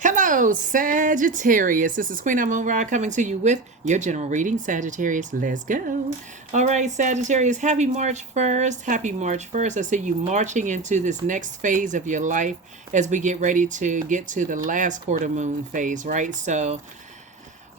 Hello, Sagittarius. This is Queen Amun Ra coming to you with your general reading, Sagittarius. Let's go. All right, Sagittarius, happy March 1st. Happy March 1st. I see you marching into this next phase of your life as we get ready to get to the last quarter moon phase, right? So,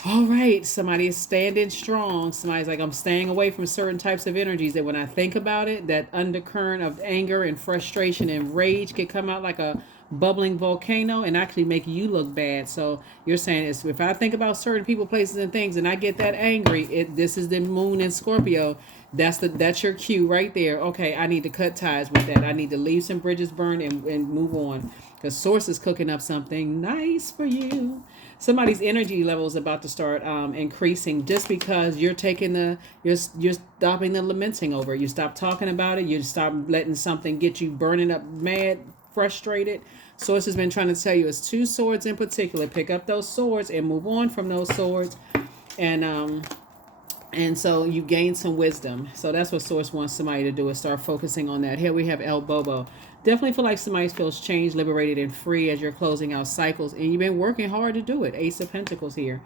all right, somebody is standing strong. Somebody's like, I'm staying away from certain types of energies that when I think about it, that undercurrent of anger and frustration and rage could come out like a bubbling volcano and actually make you look bad. So you're saying is if I think about certain people, places, and things, and I get that angry, this is the moon in Scorpio. That's your cue right there. Okay, I need to cut ties with that. I need to leave some bridges burned and move on. Because Source is cooking up something nice for you. Somebody's energy level is about to start increasing just because you're taking you're stopping the lamenting over it. You stop talking about it. You stop letting something get you burning up mad, frustrated. Source has been trying to tell you it's two swords in particular. Pick up those swords and move on from those swords. And so you gain some wisdom. So that's what Source wants somebody to do, is start focusing on that. Here we have El Bobo. Definitely feel like somebody feels changed, liberated, and free as you're closing out cycles. And you've been working hard to do it. Ace of Pentacles here.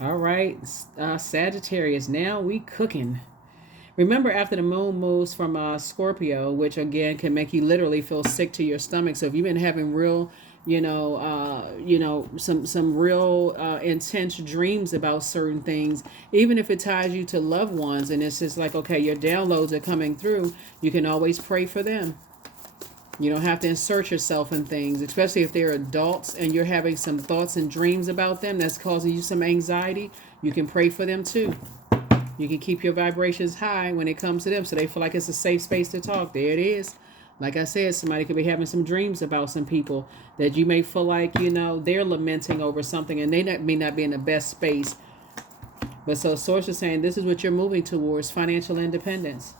All right, Sagittarius. Now we cooking. Remember, after the moon moves from Scorpio, which again can make you literally feel sick to your stomach. So if you've been having real, some real intense dreams about certain things, even if it ties you to loved ones, and it's just like, okay, your downloads are coming through, you can always pray for them. You don't have to insert yourself in things, especially if they're adults and you're having some thoughts and dreams about them that's causing you some anxiety. You can pray for them too. You can keep your vibrations high when it comes to them so they feel like it's a safe space to talk. There it is. Like I said, somebody could be having some dreams about some people that you may feel like, they're lamenting over something and may not be in the best space. But so Source is saying this is what you're moving towards, financial independence.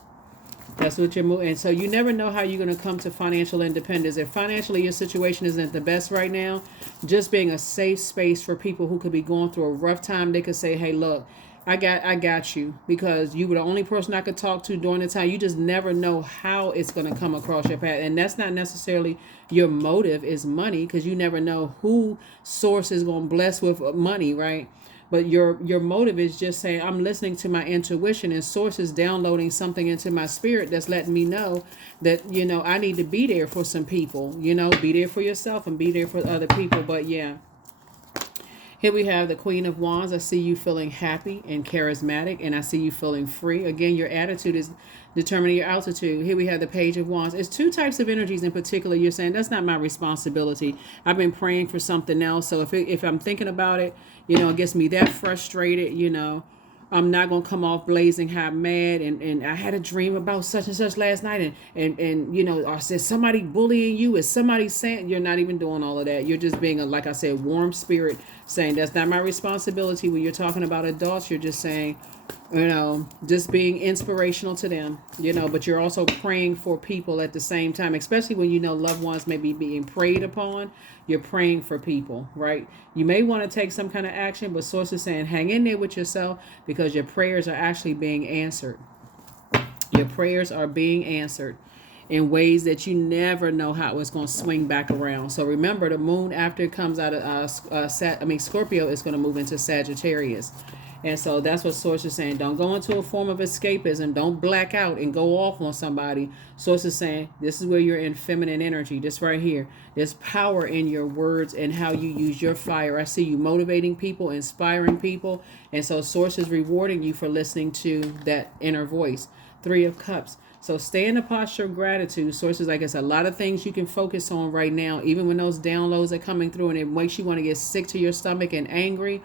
That's what you're moving. And so you never know how you're going to come to financial independence. If financially your situation isn't the best right now, just being a safe space for people who could be going through a rough time, they could say, hey, look, I got you, because you were the only person I could talk to during the time. You just never know how it's going to come across your path. And that's not necessarily your motive is money, because you never know who Source is going to bless with money, right? But your motive is just saying, I'm listening to my intuition, and Source is downloading something into my spirit that's letting me know that, I need to be there for some people, be there for yourself and be there for other people. But yeah. Here we have the Queen of Wands. I see you feeling happy and charismatic, and I see you feeling free. Again, your attitude is determining your altitude. Here we have the Page of Wands. It's two types of energies in particular. You're saying that's not my responsibility. I've been praying for something else. So if I'm thinking about it, it gets me that frustrated, I'm not going to come off blazing hot mad. And I had a dream about such and such last night. And I said, somebody bullying you. Is somebody saying, you're not even doing all of that. You're just being like I said, warm spirit, saying that's not my responsibility. When you're talking about adults, you're just saying, just being inspirational to them, but you're also praying for people at the same time, especially when loved ones may be being preyed upon. You're praying for people, right? You may want to take some kind of action, but Source is saying hang in there with yourself, because your prayers are actually being answered. Your prayers are being answered in ways that you never know how it's going to swing back around. So remember, the moon, after it comes out of Scorpio, is going to move into Sagittarius. And so that's what Source is saying. Don't go into a form of escapism. Don't black out and go off on somebody. Source is saying this is where you're in feminine energy. This right here. There's power in your words and how you use your fire. I see you motivating people, inspiring people. And so Source is rewarding you for listening to that inner voice. Three of Cups. So stay in a posture of gratitude. Sources, like it's a lot of things you can focus on right now, even when those downloads are coming through and it makes you want to get sick to your stomach and angry.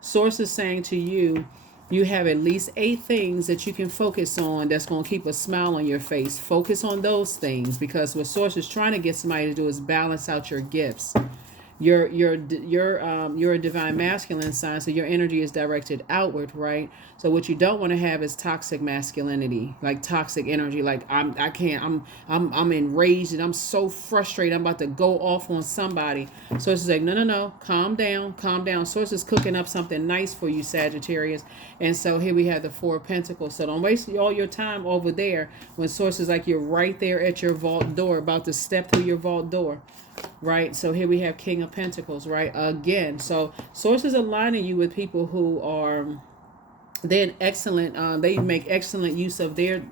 Source is saying to you, you have at least 8 things that you can focus on that's going to keep a smile on your face. Focus on those things, because what Source is trying to get somebody to do is balance out your gifts. You're a divine masculine sign, so your energy is directed outward, right? So what you don't want to have is toxic masculinity, like toxic energy, like I'm enraged and I'm so frustrated, I'm about to go off on somebody. So it's like, no, calm down. Source is cooking up something nice for you, Sagittarius. And so here we have the Four of Pentacles. So don't waste all your time over there when Source is like you're right there at your vault door, about to step through your vault door. right? So here we have King of Pentacles, right? Again, so source is aligning you with people who are then excellent. They make excellent use of their.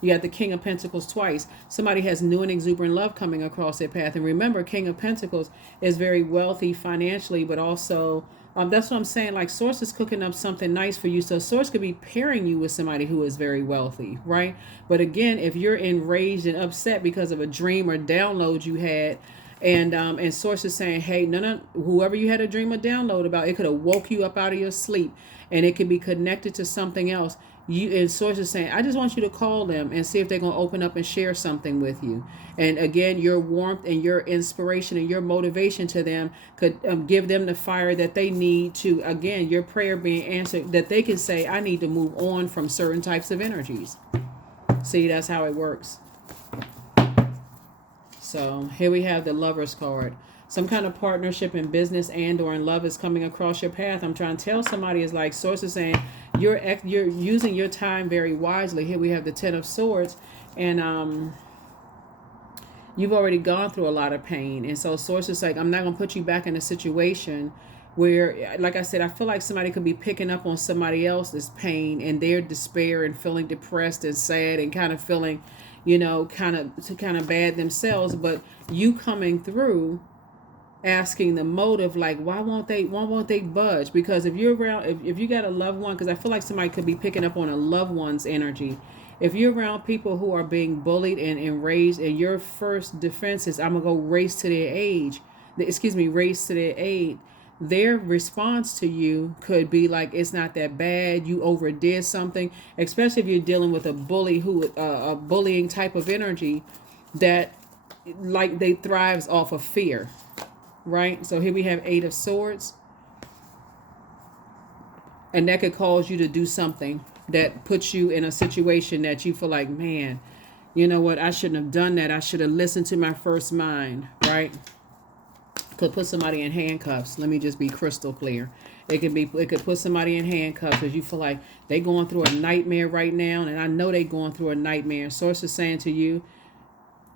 You got the King of Pentacles twice. Somebody has new and exuberant love coming across their path, and remember, King of Pentacles is very wealthy financially, but also. That's what I'm saying. Like, Source is cooking up something nice for you. So Source could be pairing you with somebody who is very wealthy, right? But again, if you're enraged and upset because of a dream or download you had, and Source is saying, hey, no, whoever you had a dream or download about, it could have woke you up out of your sleep, and it could be connected to something else. And Source is saying, I just want you to call them and see if they're going to open up and share something with you. And again, your warmth and your inspiration and your motivation to them could give them the fire that they need to, again, your prayer being answered, that they can say, I need to move on from certain types of energies. See, that's how it works. So here we have the Lover's card. Some kind of partnership in business and or in love is coming across your path. I'm trying to tell somebody, is like, Source is saying you're using your time very wisely. Here we have the Ten of Swords, and you've already gone through a lot of pain, and so Source is like, I'm not going to put you back in a situation where, like I said, I feel like somebody could be picking up on somebody else's pain and their despair and feeling depressed and sad and kind of feeling, kind of bad themselves. But you coming through, asking the motive, like, why won't they budge? Because if you're around, if you got a loved one, because I feel like somebody could be picking up on a loved one's energy. If you're around people who are being bullied and enraged, and your first defense is, I'm gonna go race to their aid, their response to you could be like, it's not that bad, you overdid something. Especially if you're dealing with a bully a bullying type of energy that, like, they thrives off of fear, right? So here we have Eight of Swords, and that could cause you to do something that puts you in a situation that you feel like, man, you know what, I shouldn't have done that. I should have listened to my first mind, right? Could put somebody in handcuffs. Let me just be crystal clear. It could put somebody in handcuffs because you feel like they going through a nightmare right now, and I know they going through a nightmare. Source is saying to you,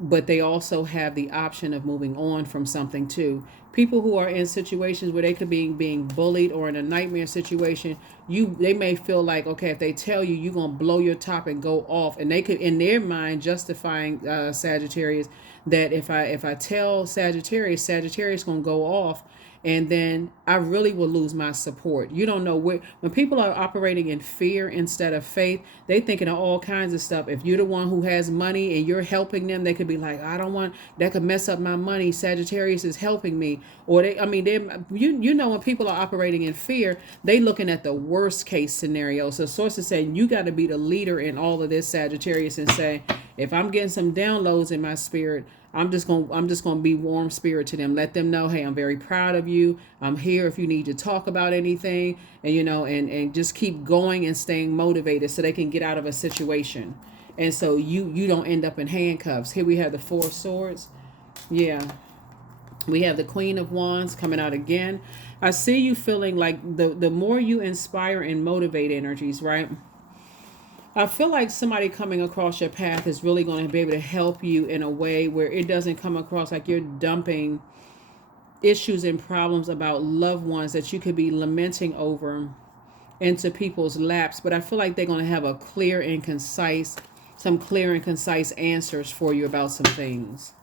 but they also have the option of moving on from something too. People who are in situations where they could be being bullied or in a nightmare situation, they may feel like, okay, if they tell you, you're gonna blow your top and go off, and they could, in their mind, justifying Sagittarius, that if I tell Sagittarius gonna go off, and then I really will lose my support. You don't know when people are operating in fear instead of faith, they thinking of all kinds of stuff. If you're the one who has money and you're helping them, they could be like, I don't want that, could mess up my money. Sagittarius is helping me. Or when people are operating in fear, they looking at the worst case scenario. So Source is saying you got to be the leader in all of this, Sagittarius, and say, if I'm getting some downloads in my spirit, I'm just gonna be warm spirit to them. Let them know, hey, I'm very proud of you. I'm here if you need to talk about anything, and and just keep going and staying motivated so they can get out of a situation. And so you don't end up in handcuffs. Here we have the Four of Swords. Yeah. We have the Queen of Wands coming out again. I see you feeling like the more you inspire and motivate energies, right? I feel like somebody coming across your path is really going to be able to help you in a way where it doesn't come across like you're dumping issues and problems about loved ones that you could be lamenting over into people's laps. But I feel like they're going to have some clear and concise answers for you about some things.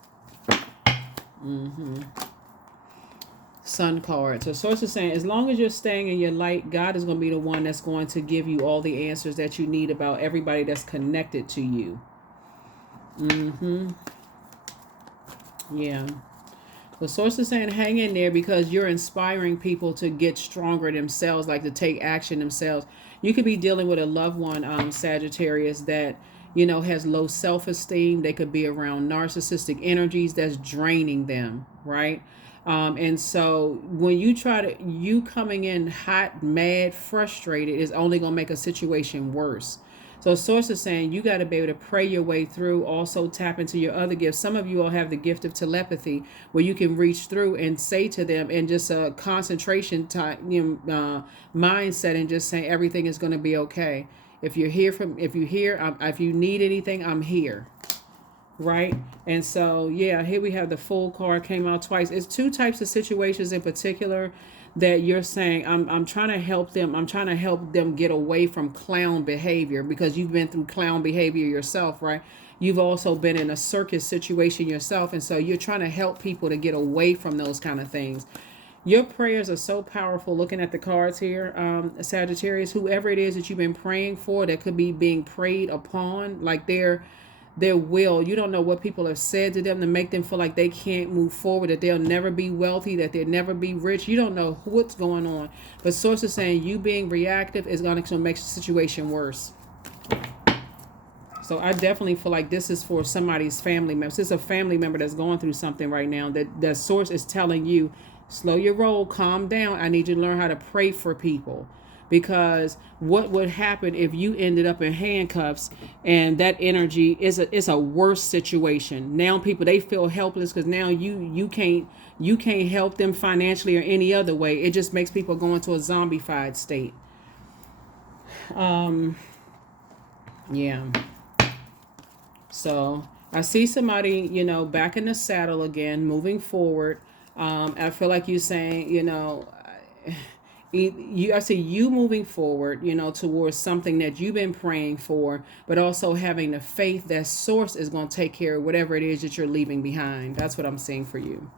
Sun card. So Source is saying, as long as you're staying in your light, God is going to be the one that's going to give you all the answers that you need about everybody that's connected to you. Yeah. The Source is saying, hang in there, because you're inspiring people to get stronger themselves, like to take action themselves. You could be dealing with a loved one, Sagittarius, that has low self-esteem. They could be around narcissistic energies that's draining them, right? And so when you coming in hot, mad, frustrated is only going to make a situation worse. So Source is saying you got to be able to pray your way through, also tap into your other gifts. Some of you all have the gift of telepathy, where you can reach through and say to them in just a concentration time, mindset, and just saying everything is going to be okay. If you need anything, I'm here. right? And so, yeah, here we have the Fool card came out twice. It's two types of situations in particular that you're saying I'm trying to help them. I'm trying to help them get away from clown behavior, because you've been through clown behavior yourself, right? You've also been in a circus situation yourself, and so you're trying to help people to get away from those kind of things. Your prayers are so powerful. Looking at the cards here, Sagittarius, whoever it is that you've been praying for, that could be being prayed upon, like their will. You don't know what people have said to them to make them feel like they can't move forward, that they'll never be wealthy, that they'll never be rich. You don't know what's going on. But source is saying you being reactive is going to make the situation worse. So I definitely feel like this is for somebody's family member. This is a family member that's going through something right now. That source is telling you, slow your roll, calm down. I need you to learn how to pray for people. Because what would happen if you ended up in handcuffs, and that energy is a worse situation. Now people, they feel helpless because now you can't help them financially or any other way. It just makes people go into a zombified state. Yeah. So I see somebody, back in the saddle again, moving forward. I feel like you're saying, I see you moving forward, towards something that you've been praying for, but also having the faith that source is going to take care of whatever it is that you're leaving behind. That's what I'm seeing for you.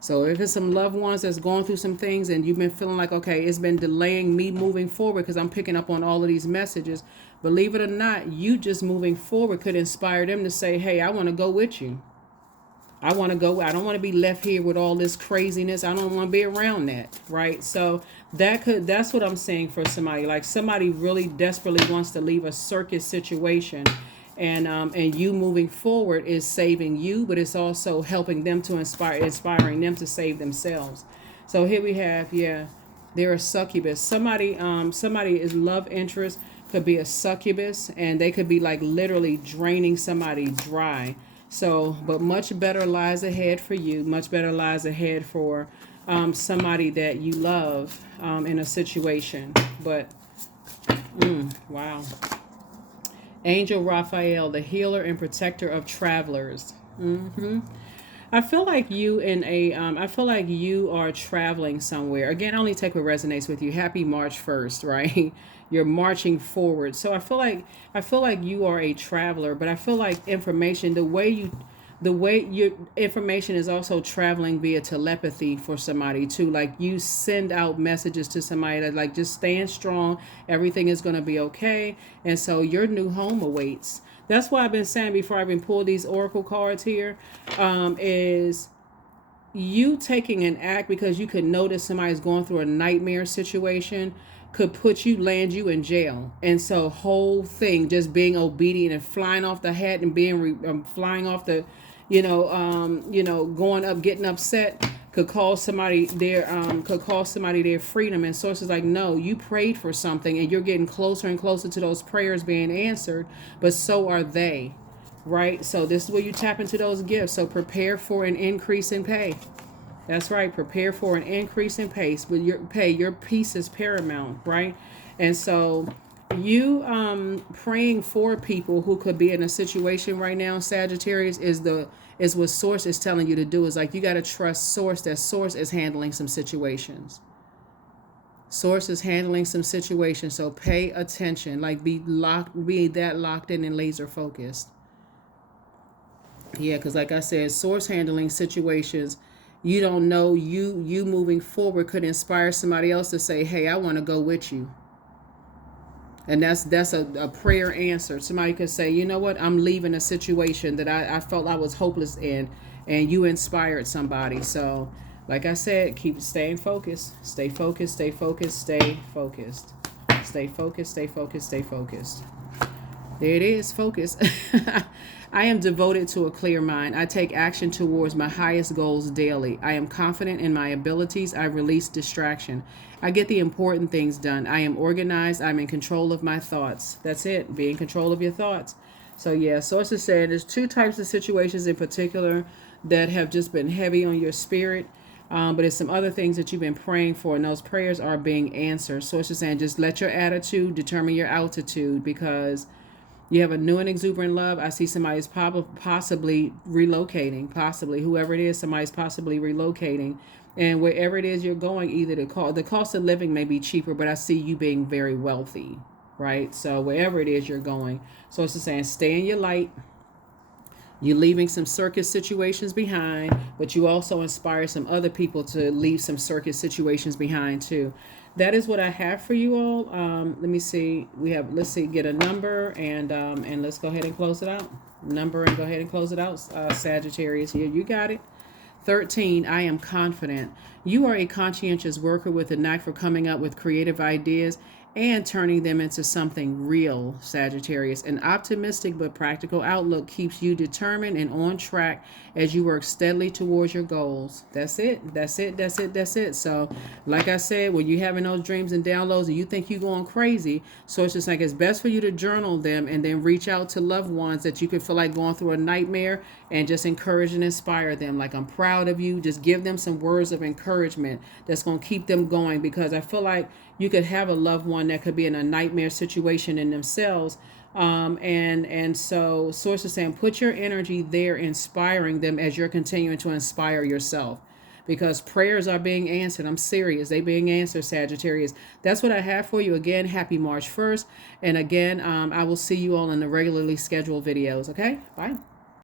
So if it's some loved ones that's going through some things and you've been feeling like, okay, it's been delaying me moving forward because I'm picking up on all of these messages, believe it or not, you just moving forward could inspire them to say, hey, I want to go with you. I want to go. I don't want to be left here with all this craziness. I don't want to be around that, right? So that's what I'm saying for somebody. Like somebody really desperately wants to leave a circus situation, and you moving forward is saving you, but it's also helping them to inspiring them to save themselves. So here we have, yeah, they're a succubus. Somebody is love interest, could be a succubus, and they could be like literally draining somebody dry. So, but much better lies ahead for you. Much better lies ahead for somebody that you love in a situation. But, wow. Angel Raphael, the healer and protector of travelers. I feel like I feel like you are traveling somewhere. Again, I only take what resonates with you. Happy March 1st, right? You're marching forward. So I feel like you are a traveler, but I feel like the way your information is also traveling via telepathy for somebody too. Like you send out messages to somebody that like, just stand strong, everything is going to be okay, and so your new home awaits. That's why I've been saying before I even pulled these oracle cards here, is you taking an act because you could notice somebody's going through a nightmare situation could land you in jail. And so whole thing, just being obedient and flying off the hat and flying off the, going up, getting upset, could cost somebody their freedom. And sources like, no, you prayed for something and you're getting closer and closer to those prayers being answered, but so are they. Right? So this is where you tap into those gifts. So prepare for an increase in pay. That's right. Prepare for an increase in pace. With your pay, your peace is paramount, right? And so you praying for people who could be in a situation right now, Sagittarius, is what source is telling you to do. Is like you got to trust source, that source is handling some situations. Source is handling some situations. So pay attention. Like be that locked in and laser focused. Yeah, because like I said, source handling situations, you don't know, you moving forward could inspire somebody else to say, hey, I want to go with you. And that's a prayer answer. Somebody could say, you know what, I'm leaving a situation that I felt I was hopeless in, and you inspired somebody. So like I said, keep staying focused. Stay focused, stay focused, stay focused. Stay focused, stay focused, stay focused. There it is, focus. I am devoted to a clear mind. I take action towards my highest goals daily. I am confident in my abilities. I release distraction. I get the important things done. I am organized. I'm in control of my thoughts. That's it. Be in control of your thoughts. So yeah, sources said there's two types of situations in particular that have just been heavy on your spirit. But it's some other things that you've been praying for, and those prayers are being answered. Sources saying just let your attitude determine your altitude, because You have a new and exuberant love. I see somebody's possibly relocating, possibly whoever it is, somebody's possibly relocating. And wherever it is you're going, either the cost of living may be cheaper, but I see you being very wealthy, right? So wherever it is you're going. So it's just saying, stay in your light. You're leaving some circus situations behind, but you also inspire some other people to leave some circus situations behind too. That is what I have for you all. Let me see. Let's see, get a number and let's go ahead and close it out. Number and go ahead and close it out. Sagittarius here, you got it. 13, I am confident. You are a conscientious worker with a knack for coming up with creative ideas and turning them into something real, Sagittarius. An optimistic but practical outlook keeps you determined and on track as you work steadily towards your goals. That's it. That's it. That's it. That's it. So, like I said, when you're having those dreams and downloads and you think you're going crazy, so it's just like it's best for you to journal them and then reach out to loved ones that you could feel like going through a nightmare and just encourage and inspire them. Like, I'm proud of you. Just give them some words of encouragement that's going to keep them going, because I feel like you could have a loved one that could be in a nightmare situation in themselves. So source is saying, put your energy there, inspiring them as you're continuing to inspire yourself, because prayers are being answered. I'm serious. They being answered, Sagittarius. That's what I have for you. Again, happy March 1st. And again, I will see you all in the regularly scheduled videos. Okay, bye.